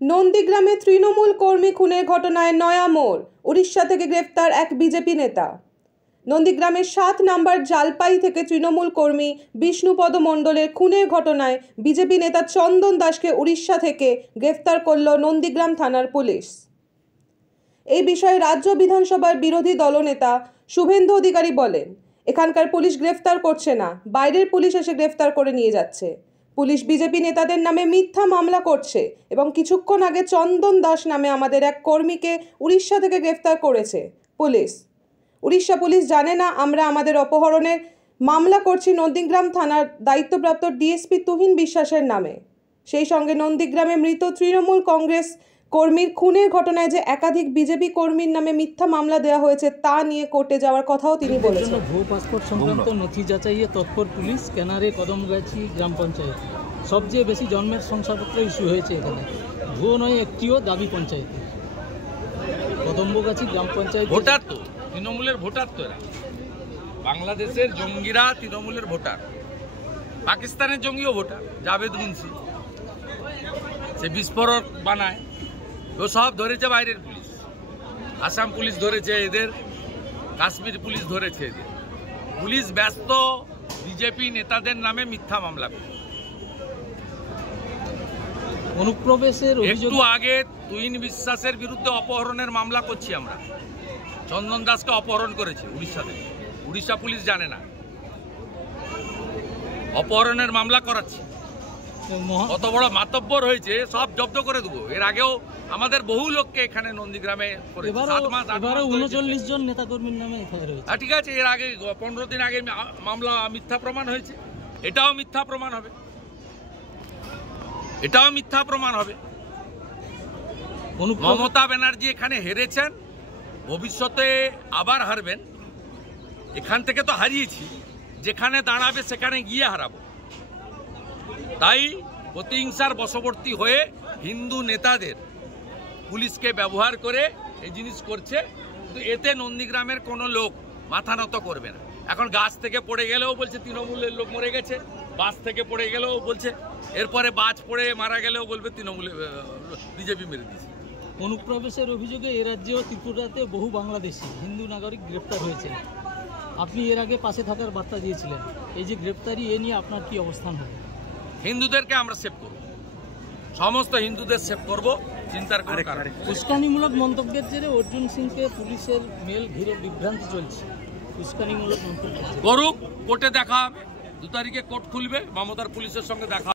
নন্দীগ্রামে তৃণমূল কর্মী খুনের ঘটনায় নয়া মোড়। উড়িষ্যা থেকে গ্রেফতার এক বিজেপি নেতা। নন্দীগ্রামের ৭ নম্বর জালপাই থেকে তৃণমূল কর্মী বিষ্ণুপদ মণ্ডলের খুনের ঘটনায় বিজেপি নেতা চন্দন দাসকে উড়িষ্যা থেকে গ্রেফতার করল নন্দীগ্রাম থানার পুলিশ। এই বিষয়ে রাজ্য বিধানসভার বিরোধী দলনেতা শুভেন্দু অধিকারী বলেন, এখানকার পুলিশ গ্রেফতার করছে না, বাইরের পুলিশ এসে গ্রেফতার করে নিয়ে যাচ্ছে। পুলিশ বিজেপি নেতাদের নামে মিথ্যা মামলা করছে এবং কিছুক্ষণ আগে চন্দন দাস নামে আমাদের এক কর্মীকে উড়িষ্যা থেকে গ্রেফতার করেছে পুলিশ। উড়িষ্যা পুলিশ জানে না আমরা আমাদের অপহরণের মামলা করছি নন্দীগ্রাম থানার দায়িত্বপ্রাপ্ত ডিএসপি তুহিন বিশ্বাসের নামে। সেই সঙ্গে নন্দীগ্রামে মৃত তৃণমূল কংগ্রেস কর্মীর খুনের ঘটনায় যে একাধিক বিজেপি কর্মীর নামে মিথ্যা মামলা দেওয়া হয়েছে তা নিয়ে কোর্টে যাওয়ার কথাও তিনি বলেছেন। ভুয়ো পাসপোর্ট সংক্রান্ত নথি যাচাইয়ে তৎপর পুলিশ ক্যানারে কদমগাছি গ্রাম পঞ্চায়েত সবচেয়ে বেশি জন্মের শংসাপত্র ইস্যু হয়েছে এখানে। ভুয়ো নয় একটিও দাবি পঞ্চায়েতে। কদমগাছি গ্রাম পঞ্চায়েত ভোটার তো তৃণমূলের ভোটার তো এরা। বাংলাদেশের জঙ্গিরা তৃণমূলের ভোটার, পাকিস্তানের জঙ্গিও ভোটার। জাভেদ মুন্সি সে বিস্ফোরক বানায়, ও সব ধরেছে বাইরের পুলিশ। আসাম পুলিশ ধরেছে এদের, কাশ্মীর পুলিশ ধরেছে এদের। পুলিশ ব্যস্ত বিজেপি নেতাদের নামে মিথ্যা মামলা করে। অনুপ্রবেশের একটু আগে তুহিন বিশ্বাসের বিরুদ্ধে অপহরণের মামলা করছি আমরা। চন্দন দাসকে অপহরণ করেছে উড়িষ্যা থেকে। উড়িষ্যা পুলিশ জানে না, অপহরণের মামলা করাচ্ছি। কত বড় মাতব্বর হয়েছে, সব জব্দ করে দেবো। এর আগেও আমাদের বহু লোককে এখানে নন্দীগ্রামে ৩৯ জন নেতাকর্মীর নামে ঠিক আছে। এর আগে 15 দিন আগে মামলা মিথ্যা প্রমাণ হয়েছে। এটাও মিথ্যা প্রমাণ হবে, এটাও মিথ্যা প্রমাণ হবে। মমতা ব্যানার্জি এখানে হেরেছেন, ভবিষ্যতে আবার হারবেন। এখান থেকে তো হারিয়েছি, যেখানে দাঁড়াবে সেখানে গিয়ে হারাবো। তাই প্রতিহিংসার বশবর্তী হয়ে হিন্দু নেতাদের পুলিশকে ব্যবহার করে এই জিনিস করছে। কিন্তু এতে নন্দীগ্রামের কোনো লোক মাথা নত করবে না। এখন গাছ থেকে পড়ে গেলেও বলছে তৃণমূলের লোক মরে গেছে, বাস থেকে পড়ে গেলেও বলছে, এরপরে বাজ পড়ে মারা গেলেও বলবে তৃণমূলে বিজেপি মেরে দিয়েছে। অনুপ্রবেশের অভিযোগে এ রাজ্যেও ত্রিপুরাতে বহু বাংলাদেশি হিন্দু নাগরিক গ্রেপ্তার হয়েছে। আপনি এর আগে পাশে থাকার বার্তা দিয়েছিলেন, এই যে গ্রেপ্তারি, এ নিয়ে আপনার কি অবস্থান হবে? হিন্দুদেরকে আমরা সেভ করব, সমস্ত হিন্দুদের সেভ করব, চিন্তার কোনো কারণ নেই। উস্কানিমূলক মন্তব্যের জেরে অর্জুন সিংকে পুলিশের মেল ঘিরে বিভ্রান্তি চলছে। উস্কানিমূলক মন্তব্য করুক, কোর্টে দেখা হবে। 2 তারিখে কোর্ট খুলবে, মমতার পুলিশের সঙ্গে দেখা